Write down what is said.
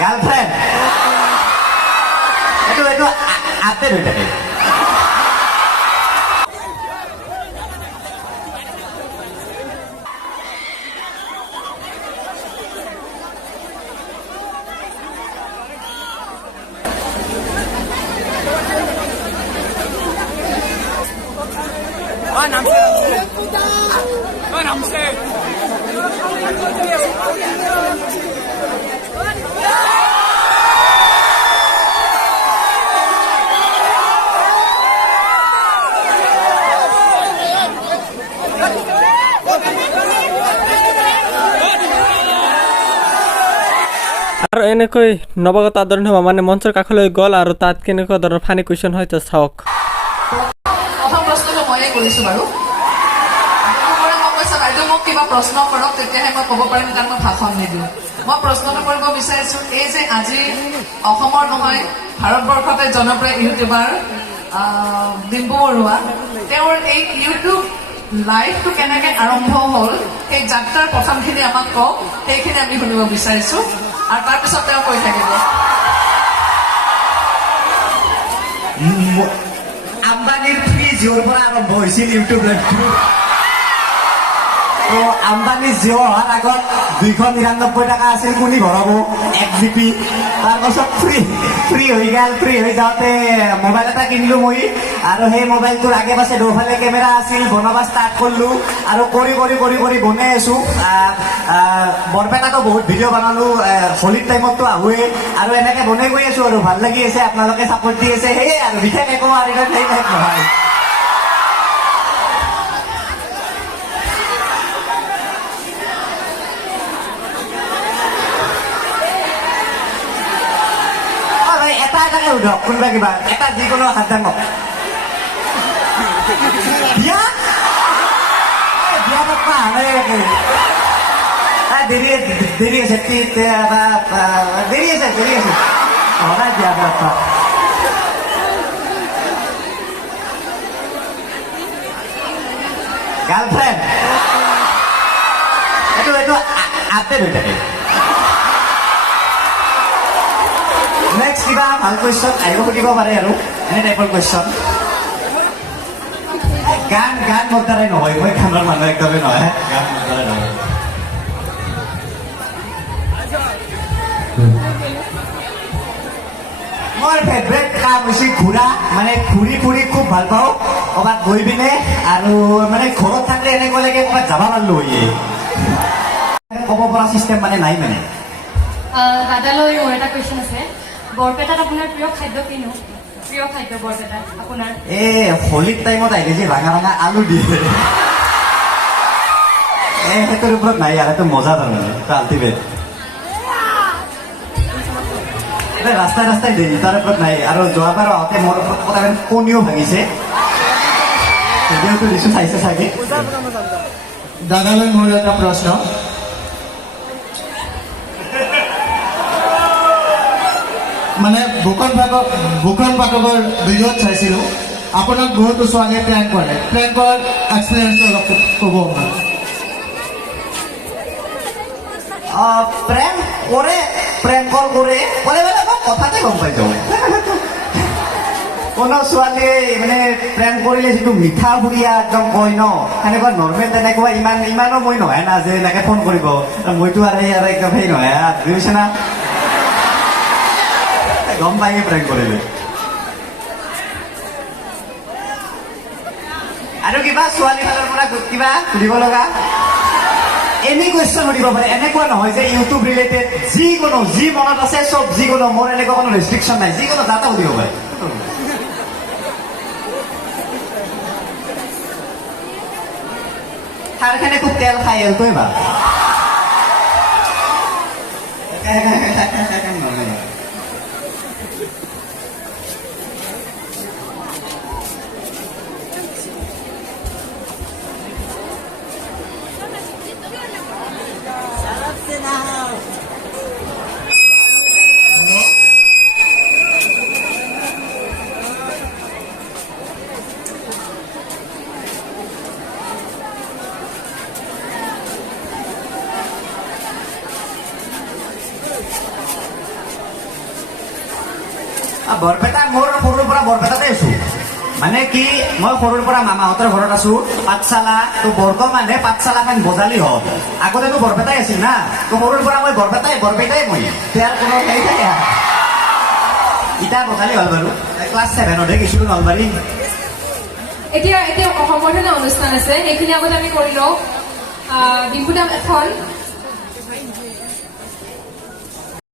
Girlfriend এইটো update হৈ থাকে। আৰু এনেকৈ নৱাগত আদৰণি সভা মানে মঞ্চৰ কাষলৈ গ'ল আৰু তাত কেনেকুৱা ধৰণৰ ফানি কুৱেশ্যন হয় চাওক। প্ৰথম প্ৰশ্নটো ময়ে কৰিছোঁ বাৰু। বাইদেউ মোক কিবা প্ৰশ্ন কৰক, তেতিয়াহে মই ক'ব পাৰিম, কাৰণ মই ভাষণ নিদিওঁ। মই প্ৰশ্নটো কৰিব বিচাৰিছোঁ, এই যে আজি অসমৰ নহয় ভাৰতবৰ্ষতে জনপ্ৰিয় ইউটিউবাৰ ডিম্পু বৰুৱা, তেওঁৰ এই ইউটিউব লাইভটো কেনেকৈ আৰম্ভ হ'ল, সেই যাত্ৰাৰ প্ৰথমখিনি আমাক কওক, সেইখিনি আমি শুনিব বিচাৰিছোঁ, আৰু তাৰপিছত তেওঁ কৈ থাকিব। আম্বানীৰ ফ্ৰী জিঅ'ৰ পৰা আৰম্ভ হৈছিল ইউটিউব লাইভটো। তো আম্বানী জিঅ' অহাৰ আগত 299 টকা আছিল, কোনি ভৰাব 1 GB। তাৰপাছত ফ্ৰী হৈ গ'ল। ফ্ৰী হৈ যাওঁতে মোবাইল এটা কিনিলোঁ মই, আৰু সেই মোবাইলটোৰ আগে পাছে দুফালে কেমেৰা আছিল। বনাব ষ্টাৰ্ট কৰিলোঁ আৰু কৰি বনাই আছোঁ। বৰপেটাতো বহুত ভিডিঅ' বনালোঁ, হোলীৰ টাইমততো আহোৱেই, আৰু এনেকৈ বনাই গৈ আছোঁ, আৰু ভাল লাগি আছে, আপোনালোকে ছাপোৰ্ট দি আছে, সেয়ে আৰু বিশেষ একো আৰু সেই টাইপ নহয়। এটাকে সোধক, কোনোবা কিবা এটা যিকোনো হাত দাঙক। বিয়া বিয়া পাতবা আহে দেৰি আছে, দেৰি আছে সদায় বিয়া পাতবা। গাৰ্লফ্ৰেণ্ড এইটো আপডেট হৈ থাকে। নেক্সট কিবা ভাল কুৱেশ্যন আহিব সুধিব পাৰে, আৰু এনে টাইপৰ কুৱেশ্যন। গান মোৰ দ্বাৰাই নহয়, মই গানৰ মানুহ একদমেই নহয়, গান মোৰ দ্বাৰাই নহয়। মোৰ ফেভৰেট কাম হৈছে ঘূৰা, মানে ঘূৰি খুব ভাল পাওঁ। ক'ৰবাত গৈ পিনে, আৰু মানে ঘৰত থাকিলে এনেকুৱা লাগে ক'ৰবাত যাব পাৰিলোঁ হয়। ক'ব পৰা চিষ্টেম মানে নাই মানে। দাদালৈ মোৰ এটা কুৱেশ্যন আছে। বৰপেটাত আপোনাৰ প্ৰিয় খাদ্য কিনো? প্ৰিয় খাদ্য বৰপেটাত আপোনাৰ? হোলীৰ টাইমত আহিলে যে ৰঙা আলু দিয়ে, সেইটোৰ ওপৰত নাই, আৰু সেইটো মজা তাৰমানে, সেইটো আল্টিমেট। ৰাস্তাই দিয়ে, তাৰ ওপৰত নাই। আৰু যোৱাবাৰ আহোঁতে মোৰ ওপৰত কণীও ভাঙিছে, ভিডিঅ'টো দিছোঁ, চাইছে চাগে। দাদালৈ মোৰ এটা প্ৰশ্ন। মানে ভূকন পাঠকৰ ভিডিঅ'ত চাইছিলোঁ, আপোনাক বহুতো ছোৱালীয়ে প্ৰেংক কৰে। প্ৰেংকৰ এক্সপিৰিয়েঞ্চটো অলপ ক'ব আপোনাক। প্ৰেংক কল কৰে মানে মই কথাতে গম পাই যাওঁ। কোনো ছোৱালীয়ে মানে প্ৰেংক কৰিলে যিটো মিঠা বুঢ়িয়া একদম কয় ন, সেনেকুৱা নৰ্মেল তেনেকুৱা ইমানো মই নহয় না যে এনেকৈ ফোন কৰিব। মইতো আৰু একদম সেই নহয়, বুজিছে না, গম পাই প্ৰেংক কৰিলে। আৰু কিবা ছোৱালী ফালৰ পৰা কিবা সুধিব লগা এনি কুৱেশ্যন সুধিব পাৰে, এনেকুৱা নহয় যে ইউটিউব ৰিলেটেড, যিকোনো যি মনত আছে চব, যিকোনো, মোৰ এনেকুৱা কোনো ৰেষ্ট্ৰিকশ্যন নাই, যিকোনো ডাটা সুধিব পাৰে। সাৰখানে খুব তেল খাই তই ভাল বৰপেটা মোৰ সৰুৰ পৰা বৰপেটাতে আছো মানে কি মই সৰুৰ পৰা মামাহঁতৰ ঘৰত আছো পাঠশালা তো বৰ্তমানে পাঠশালাখন বজালি হ'ল আগতেতো বৰপেটাই আছিল না তো সৰুৰ পৰা মই বৰপেটাই মই ইয়াৰ কোনো হেৰি থাকে ইটা বজালি হ'ল বাৰু ক্লাছ 7তে গৈছিলো নলবাৰী এতিয়া সম্বৰ্ধনা অনুষ্ঠান আছে সেইখিনি আগতে আমি কৰি লওঁ ডিম্পু দা এখন